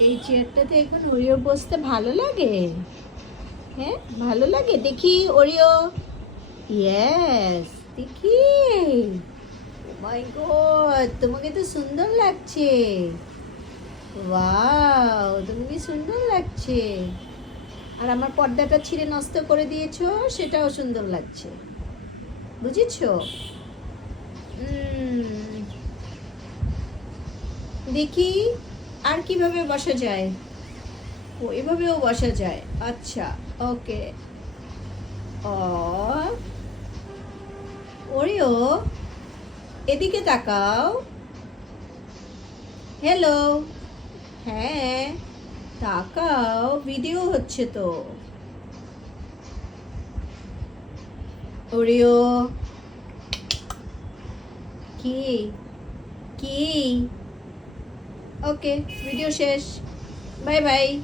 এই চেয়ারটাতে এখন ওরিও বসতে ভালো লাগে। হ্যাঁ, ভালো লাগে। দেখি ওরিও। ইয়েস, দেখি। ও মাই গড, তোমাকে তো সুন্দর লাগছে। ওয়াও, তোমাকে সুন্দর লাগছে। আর আমার পর্দাটা ছিঁড়ে নষ্ট করে দিয়েছো, সেটাও সুন্দর লাগছে। বুঝেছো? দেখি আর কিভাবে বসা যায়। ও, এভাবেও বসা যায়। আচ্ছা, ওকে। ও, ওরিও, এদিকে তাকাও। হ্যালো। হ্যাঁ, তাকাও, ভিডিও হচ্ছে তো। ওরিও, কি কি? ওকে, ভিডিও শেষ। Bye bye.